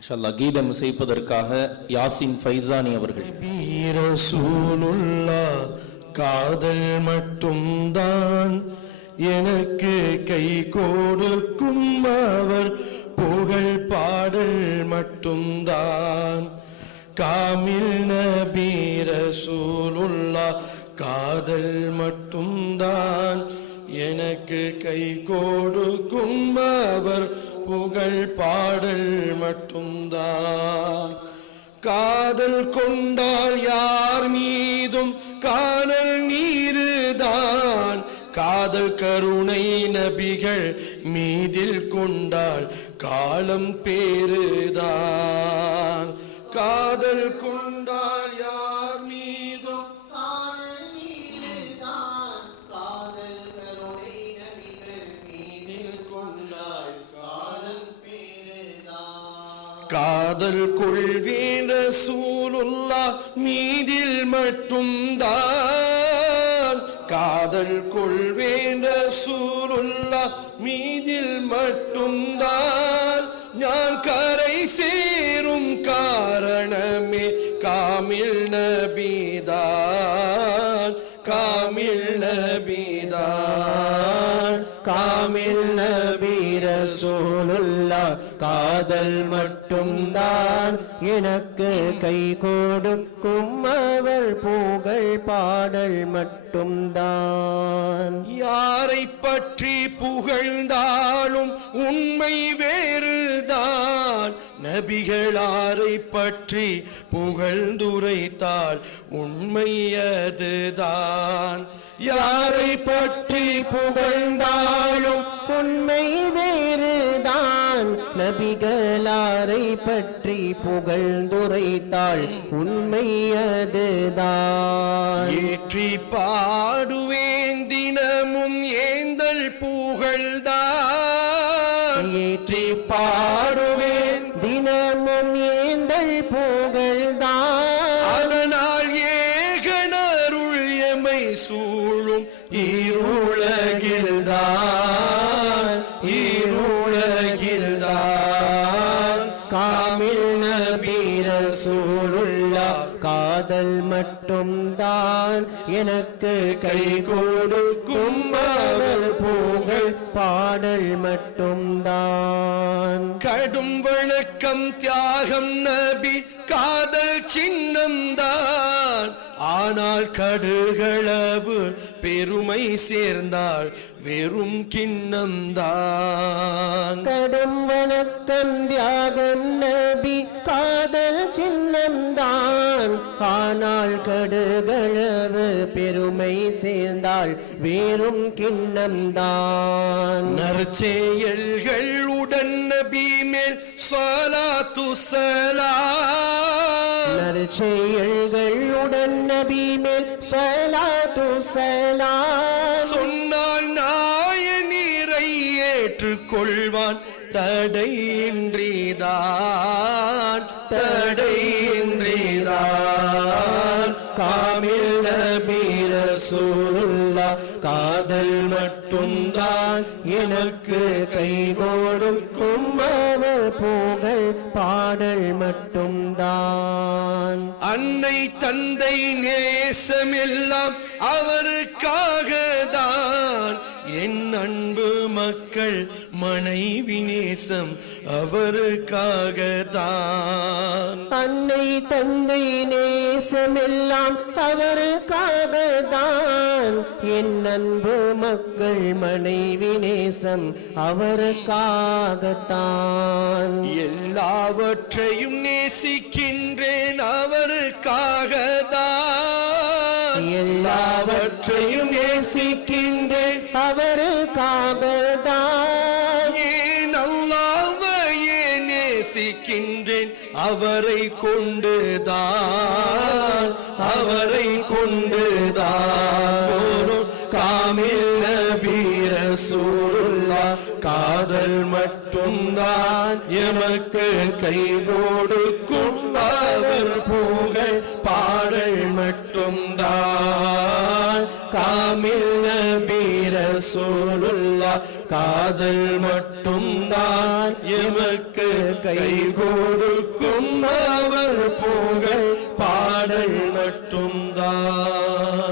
இன்ஷால்லா கீதம் இசைப்பதற்காக யாசின் ஃபைசானி அவர்கள். ரசூலுல்லாஹ் காதல் மட்டும்தான் எனக்கு கை கொடுக்கும், அவர் புகழ் பாடல் மட்டும்தான். காமில் நபி ரசூலுல்லாஹ் காதல் மட்டும்தான் எனக்கு கை கொடுக்கும், அவர் புகழ் பாடல் மட்டும்தான். காதல் கொண்டால் யார் மீதும் காணல் நீருதான், காதல் கருணை நபிகள் மீதில் கொண்டால் காலம் பேருதான். காதல் கொண்டால் யார் மீதும் காணல் நீருதான், காதல் கருணை நபிகள் மீதில் கொண்டால் காலம் பேருதான். காதல் கொள்வேன் ரசூலுல்லாஹ் மீதில் மட்டும்தான், காதல் கொள்வேன் ரசூலுல்லாஹ் மீதில் மட்டும்தான். நான் கரை சேரும் காரணமே காமில் நபிதான், காமில் நபிதான். காமில் நபி ரசூலுல்லாஹ் காதல் மட்டும்தான் எனக்கு கை கொடுக்கும், அவர் புகழ் பாடல் மட்டும்தான். யாரை பற்றி புகழ்ந்தாலும் உண்மை வேறுதான், நபிகளாரை பற்றி புகழ்ந்துரைத்தால் உண்மை அதுதான். யாரை பற்றி புகழ்ந்தாலும் உண்மை வேறுதான், நபிகளாரை பற்றி புகழ்ந்துரைத்தால் உண்மை அதுதான். ஏற்றி பாடுவேன் தினமும் ஏந்தல் புகழ்தான், ஏற்றி பாடுவேன் தினமும் ஏந்தல் புகழ்தான். அதனால் ஏகனருள் எமை சூழும் இருளகில்தான், இருளகில்தான். காமில் நபி ரசூலுல்லாஹ் காதல் மட்டும்தான் எனக்கு கை கொடுக்கும், அவர் புகழ் பாடல் மட்டும்தான். கடும் வணக்கம் தியாகம் நபி காதல் சின்னம்தான், ஆனால் கடுகளவு பெருமை சேர்ந்தால் வெறும் கிண்ணம்தான். கடும் வணக்கம் தியாகம் நபி காதல் சின்னம்தான், ஆனால் கடுகளவு பெருமை சேர்ந்தால் வெறும் கிண்ணம்தான். நற்செயல்கள் உடன் நபி மேல் ஸலாத்து ஸலாம், நற்செயல்கள் உடன் நபி மேல் ஸலாத்து ஸலாம். சொன்னால் நாயனீரை ஏற்றுக்கொள்வான் தடையின்றிதான், தடையின்றிதான். காமில் நபி ரசூலுல்லாஹ் காதல் மட்டும்தான் எனக்கு கை கொடுக்கும், அவர் புகழ் பாடல் மட்டும்தான். அன்னை தந்தை நேசமெல்லாம் அவருக்காகத்தான், என் அன்பு மக்கள் மனைவி நேசம் அவருக்காகத்தான். அன்னை தந்தை நேசமெல்லாம் அவருக்காகத்தான், என் அன்பு மக்கள் மனைவி நேசம் அவருக்காகத்தான். எல்லாவற்றையும் நேசிக்கின்றேன் அவருக்காகத்தான், எல்லாவற்றையும் நேசிக்கின்றேன் அவருக்காகத்தான். ஏன் அல்லாஹ்வையே நேசிக்கின்றேன் அவரை கொண்டுதான், அவரை கொண்டுதான். காமில் நபி ரசூலுல்லாஹ் காதல் மட்டும்தான் எமக்கு கை கொடுக்கும், அவர் புகழ் பாடல் மட்டும்தான். காமில் நபி ரசூலுல்லாஹ் காதல் மட்டும்தான் எமக்கு கை கொடுக்கும் அவர் புகழ் பாடல் மட்டும்தான்.